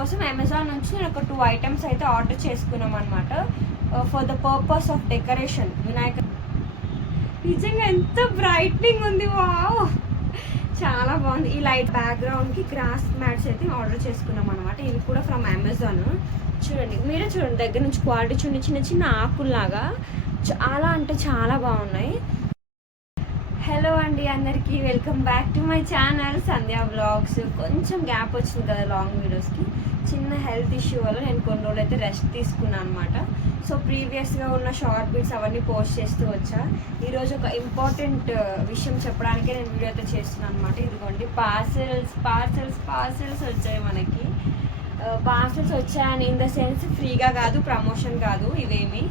కోసం అమెజాన్ నుంచి నేను ఒక టూ ఐటమ్స్ అయితే ఆర్డర్ చేసుకున్నాం అనమాట for the purpose of decoration Vinayaka నిజంగా ఎంత బ్రైట్నింగ్ ఉంది వావ్ చాలా బాగుంది. ఈ లైట్ బ్యాక్గ్రౌండ్కి గ్రాస్ మ్యాట్స్ అయితే ఆర్డర్ చేసుకున్నాం అనమాట ఇవి కూడా ఫ్రమ్ అమెజాన్ చూడండి మీరే చూడండి దగ్గర నుంచి క్వాలిటీ చూడండి చిన్న చిన్న ఆకుల్లాగా చాలా అంటే చాలా బాగున్నాయి. హలో అండి అందరికీ welcome back to my channel Sandhya blogs. కొంచెం గ్యాప్ వచ్చింది కదా లాంగ్ వీడియోస్కి. చిన్న హెల్త్ ఇష్యూ వల్ల నేను కొన్ని రోజులు అయితే రెస్ట్ తీసుకున్నాను అనమాట సో ప్రీవియస్గా ఉన్న షార్ట్ బీట్స్ అవన్నీ పోస్ట్ చేస్తూ వచ్చా. ఈరోజు ఒక ఇంపార్టెంట్ విషయం చెప్పడానికే నేను వీడియో అయితే చేస్తున్నాను అనమాట ఇదిగోండి పార్సెల్స్ పార్సెల్స్ పార్సెల్స్ వచ్చాయి మనకి. పార్సల్స్ వచ్చాయని ఇన్ ద సెన్స్ ఫ్రీగా కాదు ప్రమోషన్ కాదు ఇవేమి.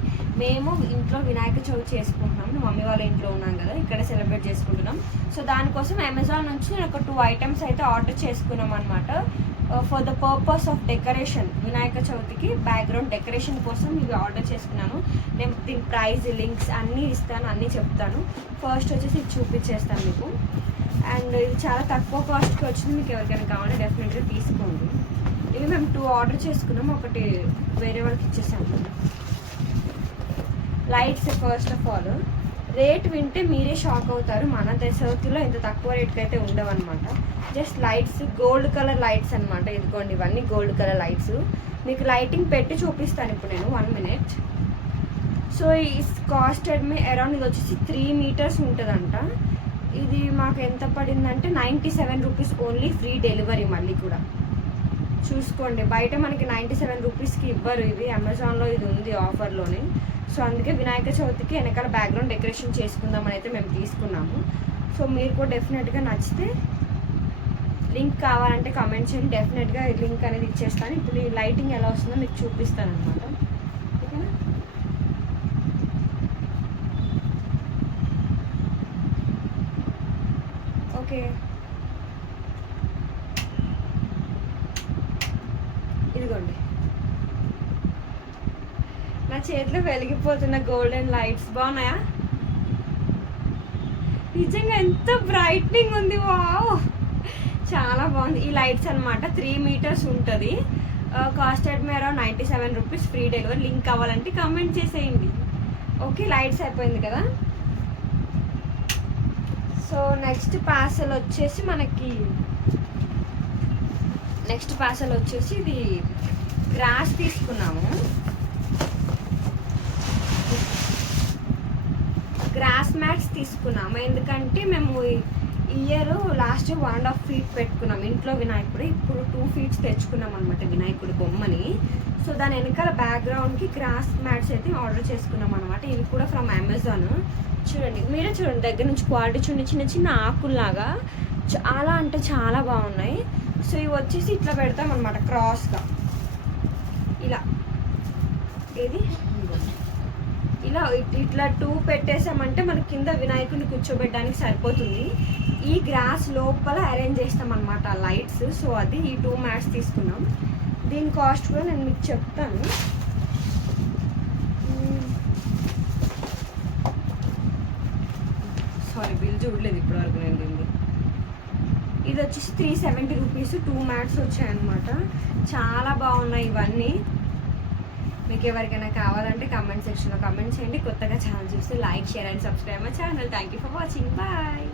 మేము ఇంట్లో వినాయక చవితి చేసుకుంటున్నాం. మమ్మీ వాళ్ళ ఇంట్లో ఉన్నాం కదా ఇక్కడ సెలబ్రేట్ చేసుకుంటున్నాం. సో దానికోసం అమెజాన్ నుంచి నేను ఒక టూ ఐటమ్స్ అయితే ఆర్డర్ చేసుకున్నాం అనమాట for the purpose of decoration Vinayaka చవితికి బ్యాక్గ్రౌండ్ డెకరేషన్ కోసం ఇవి ఆర్డర్ చేసుకున్నాను. నేను దీని ప్రైజ్ లింక్స్ అన్నీ ఇస్తాను అన్నీ చెప్తాను. ఫస్ట్ వచ్చేసి ఇది చూపించేస్తాను మీకు. అండ్ ఇది చాలా తక్కువ కాస్ట్కి వచ్చింది. మీకు ఎవరికైనా కావాలంటే డెఫినెట్గా తీసుకోండి. టూ ఆర్డర్ చేసుకున్నాం ఒకటి వేరే వాళ్ళకి ఇచ్చేసాము. Lights first of all rate వింటే మీరే షాక్ అవుతారు. మన దశవతిలో ఇంత తక్కువ రేట్కి అయితే ఉండవన్నమాట. Just lights gold colour lights అనమాట ఇదిగోండి ఇవన్నీ గోల్డ్ కలర్ లైట్స్ మీకు లైటింగ్ పెట్టి చూపిస్తాను ఇప్పుడు నేను వన్ మినిట్ సో ఈ కాస్టెడ్ మీ అరౌండ్ ఇది వచ్చేసి త్రీ మీటర్స్ ఉంటుందంట. ఇది మాకు ఎంత పడిందంటే ninety seven rupees only free delivery మళ్ళీ కూడా. చూసుకోండి. బయట మనకి నైంటీ సెవెన్ రూపీస్కి ఇవ్వరు ఇవి. అమెజాన్లో ఇది ఉంది ఆఫర్లోనే సో అందుకే వినాయక చవితికి వెనకాల బ్యాక్గ్రౌండ్ డెకరేషన్ చేసుకుందామని అయితే మేము తీసుకున్నాము. సో మీరు కూడా డెఫినెట్గా నచ్చితే లింక్ కావాలంటే కమెంట్ చేయండి. డెఫినెట్గా లింక్ అనేది ఇచ్చేస్తాను. ఇప్పుడు ఈ లైటింగ్ ఎలా వస్తుందో మీకు చూపిస్తాను అనమాట ఓకేనా? ఓకే. ఇదిగోండి. నా చేతిలో వెలిగిపోతున్న గోల్డెన్ లైట్స్ బాగున్నాయా? నిజంగా ఎంత బ్రైట్నింగ్ ఉంది వావ్ చాలా బాగుంది. ఈ లైట్స్ అన్నమాట త్రీ మీటర్స్ ఉంటుంది. Cost at me around ninety seven rupees free delivery link కావాలంటే కమెంట్ చేసేయండి. ఓకే లైట్స్ అయిపోయింది కదా? సో నెక్స్ట్ పార్సల్ వచ్చేసి మనకి నెక్స్ట్ పార్సల్ వచ్చేసి ఇది గ్రాస్ తీసుకున్నాము. గ్రాస్ మ్యాట్స్ తీసుకున్నాము. ఎందుకంటే మేము year last one and half feet పెట్టుకున్నాం ఇంట్లో వినాయకుడు ఇప్పుడు టూ ఫీట్స్ తెచ్చుకున్నాం అనమాట వినాయకుడి బొమ్మని. సో దాని వెనకాల బ్యాక్గ్రౌండ్కి గ్రాస్ మ్యాట్స్ అయితే ఆర్డర్ చేసుకున్నాం అనమాట ఇవి కూడా ఫ్రమ్ అమెజాన్ చూడండి మీరే చూడండి దగ్గర నుంచి క్వాలిటీ చూడండి చిన్న చిన్న ఆకుల్లాగా చాలా అంటే చాలా బాగున్నాయి. సో ఇవి వచ్చేసి ఇట్లా పెడతాం అనమాట క్రాస్గా ఇలా. ఏది? ఇలా ఇట్లా టూ పెట్టేసామంటే మన కింద వినాయకుడిని కూర్చోబెట్టడానికి సరిపోతుంది. ఈ గ్రాస్ లోపల అరేంజ్ చేస్తాం అనమాట లైట్స్ సో అది ఈ టూ మ్యాట్స్ తీసుకున్నాం. దీని కాస్ట్ కూడా నేను మీకు చెప్తాను. సారీ బిల్ చూడలేదు ఇప్పటివరకు. ఇది వచ్చేసి three seventy rupees two mats వచ్చాయన్నమాట. చాలా బాగున్నాయి ఇవన్నీ. మీకు ఎవరికైనా కావాలంటే కమెంట్ సెక్షన్లో కమెంట్ చేయండి. కొత్తగా ఛానల్ చూస్తే like share and subscribe my channel thank you for watching bye